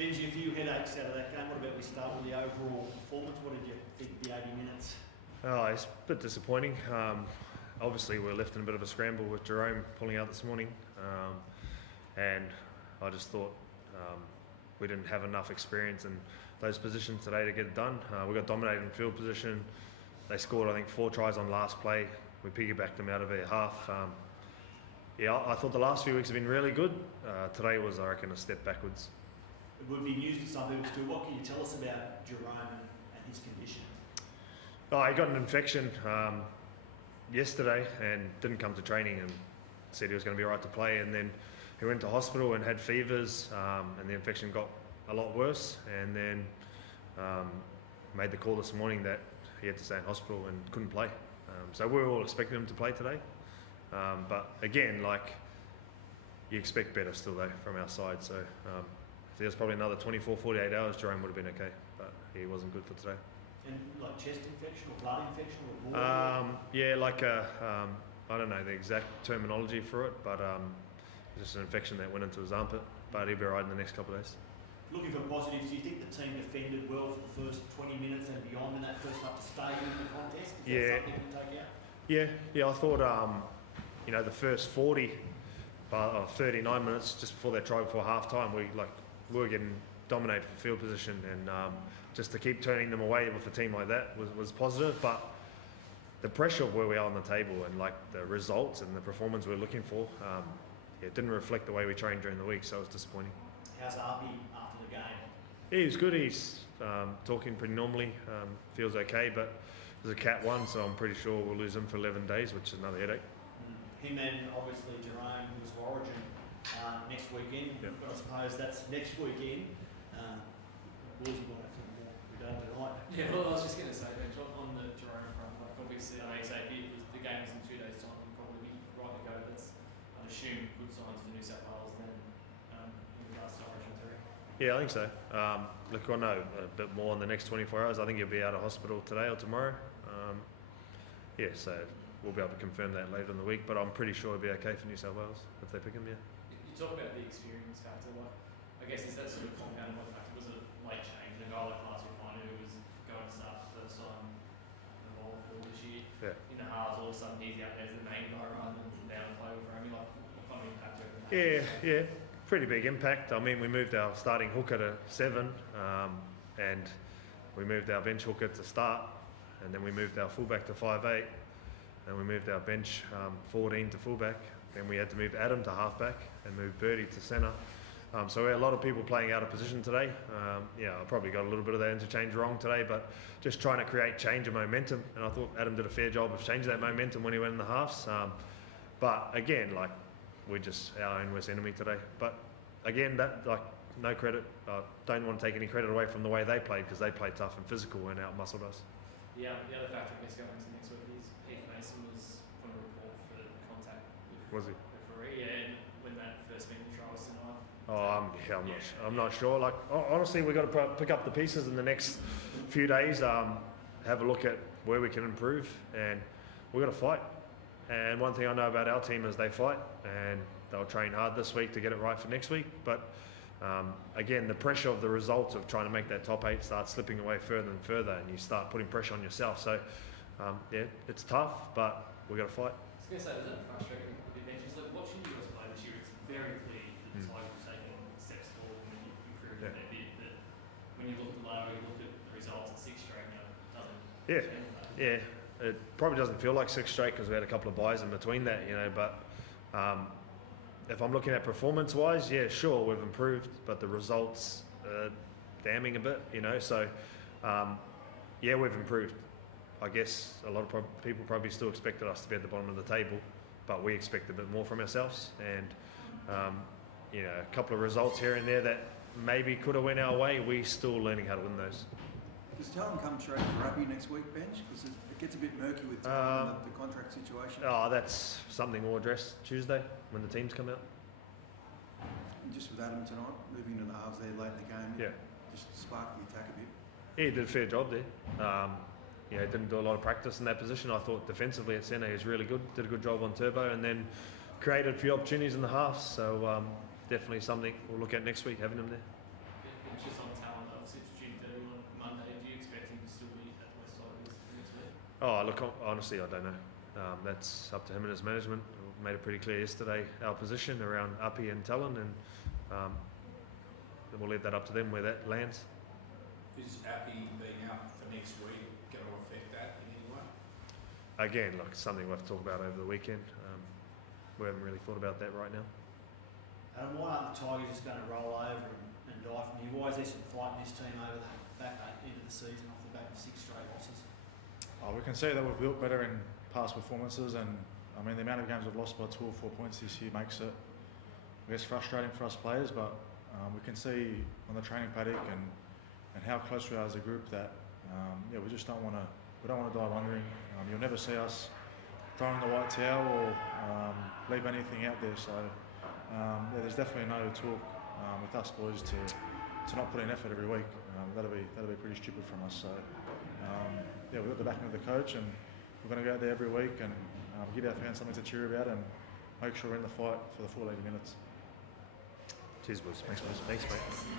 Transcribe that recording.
Benji, a few headaches out of that game. What about we start with the overall performance? What did you think of the 80 minutes? Oh, it's a bit disappointing. Obviously, we're left in a bit of a scramble with Jarome pulling out this morning, and I just thought we didn't have enough experience in those positions today to get it done. We got dominated in field position. They scored, I think, 4 tries on last play. We piggybacked them out of their half. I thought the last few weeks have been really good. Today was, I reckon, a step backwards. It would be news to some people too. What can you tell us about Jarome and his condition? Oh, he got an infection yesterday and didn't come to training and said he was going to be all right to play. And then he went to hospital and had fevers, and the infection got a lot worse. And then made the call this morning that he had to stay in hospital and couldn't play. So we were all expecting him to play today. But again, you expect better still though from our side. So if there was probably another 24, 48 hours, Jarome would have been okay. But he wasn't good for today. And like chest infection or blood infection or I don't know the exact terminology for it, but just an infection that went into his armpit. But he'll be all right in the next couple of days. Looking for positives, do you think the team defended well for the first 20 minutes and beyond in that first half to stay in the contest? Is that something you take out? Yeah. I thought the first 40 or 39 minutes just before their try before half time, we were getting dominated for field position, and just to keep turning them away with a team like that was positive. But the pressure of where we are on the table and the results and the performance we're looking for, it didn't reflect the way we trained during the week, so it was disappointing. How's Arby after the game? Yeah, he was good. He's talking pretty normally, feels okay, but there's a Cat 1, so I'm pretty sure we'll lose him for 11 days, which is another headache. Him and obviously Jarome, who's Origin next weekend. Yep. But I suppose that's next weekend. Boys, you might have some more we don't tonight. Yeah, well, I was just going to say, Benj, on the Jarome front, obviously, I know exactly the game is in 2 days' time, you'd probably be right to go. That's, I'd assume, good signs for New South Wales then in regards to Origin 3. Yeah, I think so. Look, I know a bit more in the next 24 hours. I think he'll be out of hospital today or tomorrow. So we'll be able to confirm that later in the week, but I'm pretty sure it'll be okay for New South Wales if they pick him, yeah. You talk about the experience factor. I guess is that sort of compounded by the fact it was a late change, and a guy like Marshall who was going to start the first time in the ball field this year. Yeah. In the halves, all of a sudden he's out there as the main guy rather than down play with Romy. What kind of impact do you reckon that? Yeah, pretty big impact. I mean, we moved our starting hooker to 7, and we moved our bench hooker to start, and then we moved our fullback to 5'8", and we moved our bench 14 to fullback. Then we had to move Adam to halfback and move Birdie to centre. So we had a lot of people playing out of position today. I probably got a little bit of that interchange wrong today, but just trying to create change and momentum. And I thought Adam did a fair job of changing that momentum when he went in the halves. But again, we're just our own worst enemy today. But again, that no credit. Don't want to take any credit away from the way they played, because they played tough and physical and out-muscled us. Yeah, the other factor I guess going into next week is Heath Mason was on a report for contact with Was he? referee, and when that first minute trial was tonight. I'm not sure. Honestly, we've got to pick up the pieces in the next few days. Have a look at where we can improve, and we've got to fight. And one thing I know about our team is they fight, and they'll train hard this week to get it right for next week. But again, the pressure of the results of trying to make that top 8 starts slipping away further and further, and you start putting pressure on yourself. So it's tough, but we've got to fight. I was going to say, is that frustrating with the benches? Watching you guys play this year, it's very clear that the Tigers have taken steps forward and you've improved a bit. But when you look at the lower, you look at the results at 6 straight now, it doesn't. Yeah. It probably doesn't feel like 6 straight because we had a couple of buys in between that, But if I'm looking at performance-wise, yeah, sure, we've improved, but the results are damning a bit, So, we've improved. I guess a lot of people probably still expected us to be at the bottom of the table, but we expect a bit more from ourselves. And, a couple of results here and there that maybe could have went our way, we're still learning how to win those. Does Talon come straight for rugby next week, Benj? Because it gets a bit murky with Talon and the contract situation. That's something we'll address Tuesday when the teams come out. And just with Adam tonight, moving to the halves there late in the game, just sparked the attack a bit. Yeah, he did a fair job there. He didn't do a lot of practice in that position. I thought defensively at centre he was really good, did a good job on Turbo, and then created a few opportunities in the halves. So definitely something we'll look at next week, having him there. Just on talent, obviously it's June 30 on Monday. Do you expect him to still be at West Tigers next week? Oh, look, honestly, I don't know. That's up to him and his management. We made it pretty clear yesterday, our position around Uppy and Talon, and we'll leave that up to them where that lands. Is Appy being out for next week going to affect that in any way? Again, like something we'll have to talk about over the weekend. We haven't really thought about that right now. And why aren't the Tigers just going to roll over and die from here? Why is there some fight in this team over the back end of the season off the back of 6 straight losses? We can see that we've built better in past performances, and I mean the amount of games we've lost by 2 or 4 points this year makes it, I guess, frustrating for us players. But we can see on the training paddock and how close we are as a group that we just don't want to. We don't want to die wondering. You'll never see us throwing the white towel or leave anything out there. So there's definitely no talk with us boys to not put in effort every week. That'll be pretty stupid from us. So we've got the backing of the coach, and we're going to go out there every week and give our fans something to cheer about and make sure we're in the fight for the full 80 minutes. Cheers, boys. Thanks, mate.